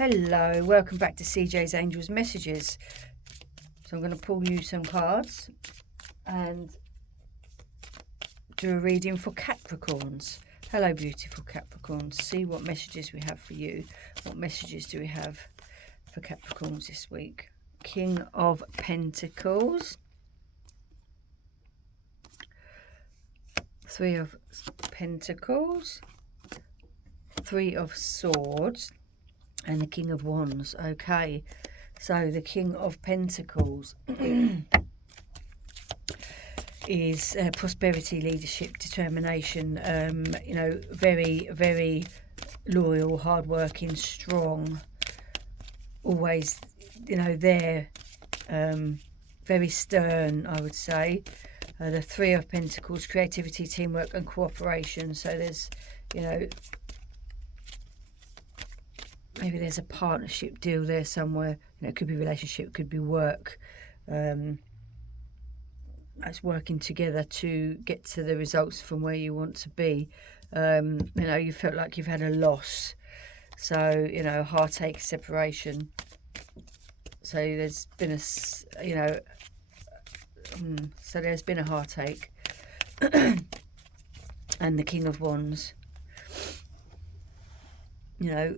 Hello, welcome back to CJ's Angels Messages. So I'm going to pull you some cards and do a reading for Capricorns. Hello, beautiful Capricorns. See what messages we have for you. What messages do we have for Capricorns this week? King of Pentacles. Three of Pentacles. Three of Swords. And the King of Wands. Okay, so the King of Pentacles is prosperity, leadership, determination. You know, very, very loyal, hardworking, strong. Always, you know, there. Very stern, I would say. The Three of Pentacles, creativity, teamwork, and cooperation. So there's, you know, maybe there's a partnership deal there somewhere. You know, it could be relationship, it could be work. It's working together to get to the results from where you want to be. You know, you felt like you've had a loss. So, you know, heartache, separation. So there's been a, you know, so there's been a heartache. And the King of Wands. You know,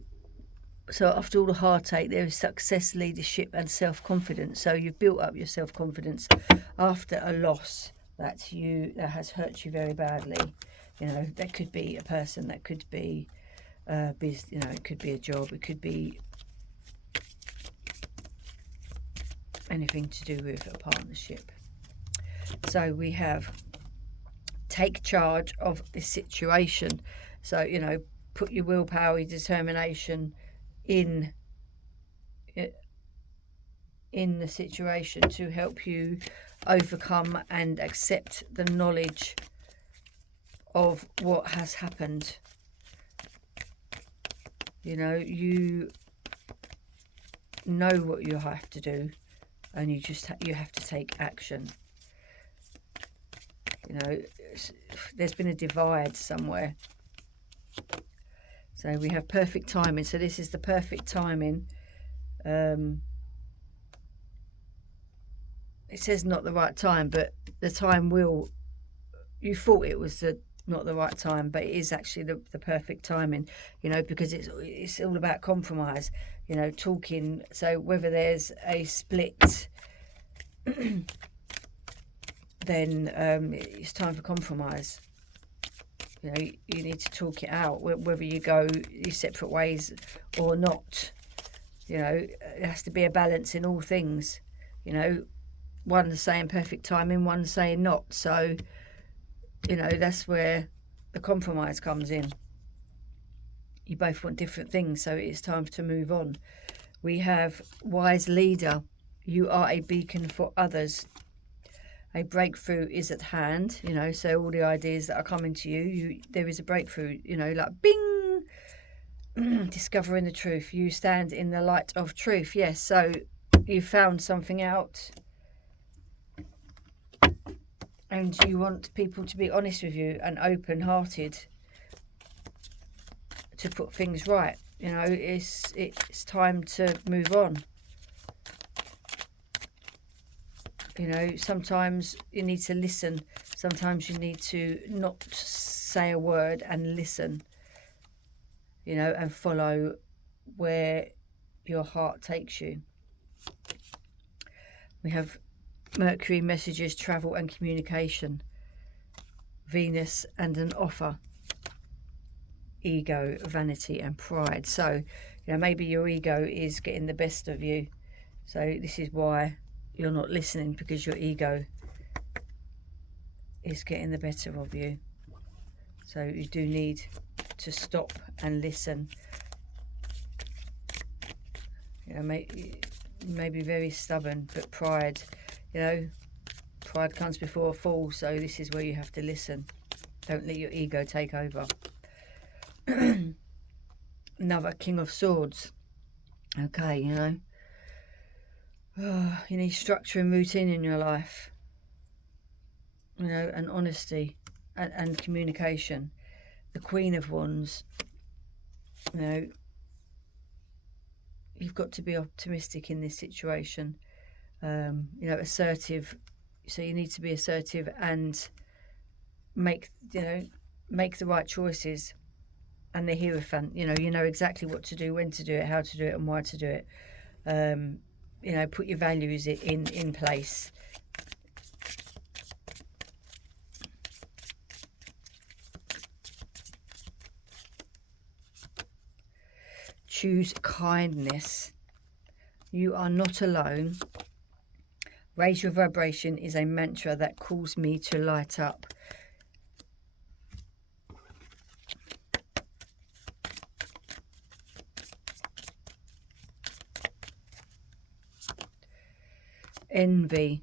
so after all the heartache, there is success, leadership, and self-confidence. So you've built up your self-confidence after a loss that has hurt you very badly. You know, that could be a person, that could be you know, it could be a job, it could be anything to do with a partnership. So we have take charge of this situation. So, you know, put your willpower, your determination in the situation to help you overcome and accept the knowledge of what has happened. You know, you know what you have to do, and you have to take action. You know, there's been a divide somewhere. So we have perfect timing. So this is the perfect timing. It says not the right time, but the time will... You thought it was not the right time, but it is actually the perfect timing, you know, because it's all about compromise, you know, talking. So whether there's a split, then it's time for compromise. You know, you need to talk it out, whether you go your separate ways or not. You know, it has to be a balance in all things. You know, one saying perfect timing, one saying not. So, you know, that's where the compromise comes in. You both want different things, so it's time to move on. We have wise leader. You are a beacon for others. A breakthrough is at hand, you know, so all the ideas that are coming to you, there is a breakthrough, you know, like bing, discovering the truth. You stand in the light of truth. Yes, so you found something out and you want people to be honest with you and open-hearted to put things right. You know, it's time to move on. You know, sometimes you need to listen. Sometimes you need to not say a word and listen, you know, and follow where your heart takes you. We have Mercury, messages, travel and communication. Venus and an offer. Ego, vanity and pride. So, you know, maybe your ego is getting the best of you. So this is why you're not listening, because your ego is getting the better of you. So you do need to stop and listen. You know, you may be very stubborn, but pride, you know, pride comes before a fall. So this is where you have to listen. Don't let your ego take over. Another King of Swords. Okay, you know. You need structure and routine in your life, you know, and honesty and communication. The Queen of Wands, you know, you've got to be optimistic in this situation. You know, assertive. So you need to be assertive and make the right choices. And the Hierophant, you know exactly what to do, when to do it, how to do it, and why to do it. You know, put your values in place. Choose kindness. You are not alone. Raise your vibration is a mantra that calls me to light up. Envy.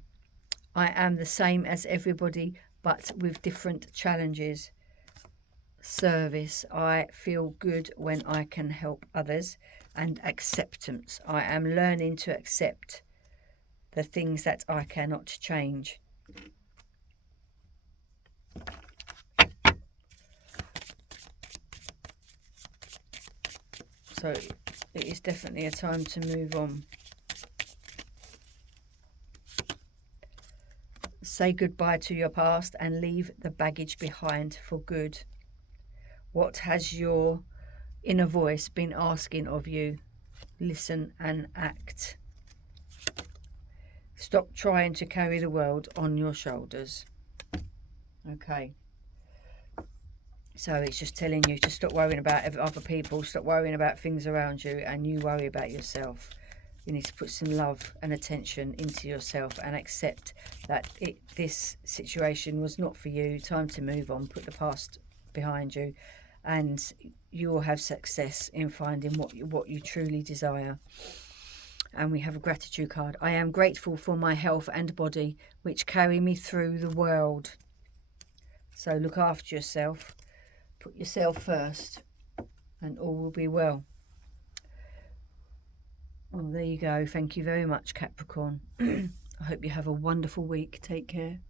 I am the same as everybody, but with different challenges. Service. I feel good when I can help others. And acceptance. I am learning to accept the things that I cannot change. So it is definitely a time to move on. Say goodbye to your past and leave the baggage behind for good. What has your inner voice been asking of you? Listen and act. Stop trying to carry the world on your shoulders. Okay. So it's just telling you to stop worrying about other people, stop worrying about things around you, and you worry about yourself. You need to put some love and attention into yourself and accept that this situation was not for you. Time to move on, put the past behind you, and you will have success in finding what you truly desire. And we have a gratitude card. I am grateful for my health and body, which carry me through the world. So look after yourself. Put yourself first, and all will be well. Well, there you go. Thank you very much, Capricorn. I hope you have a wonderful week. Take care.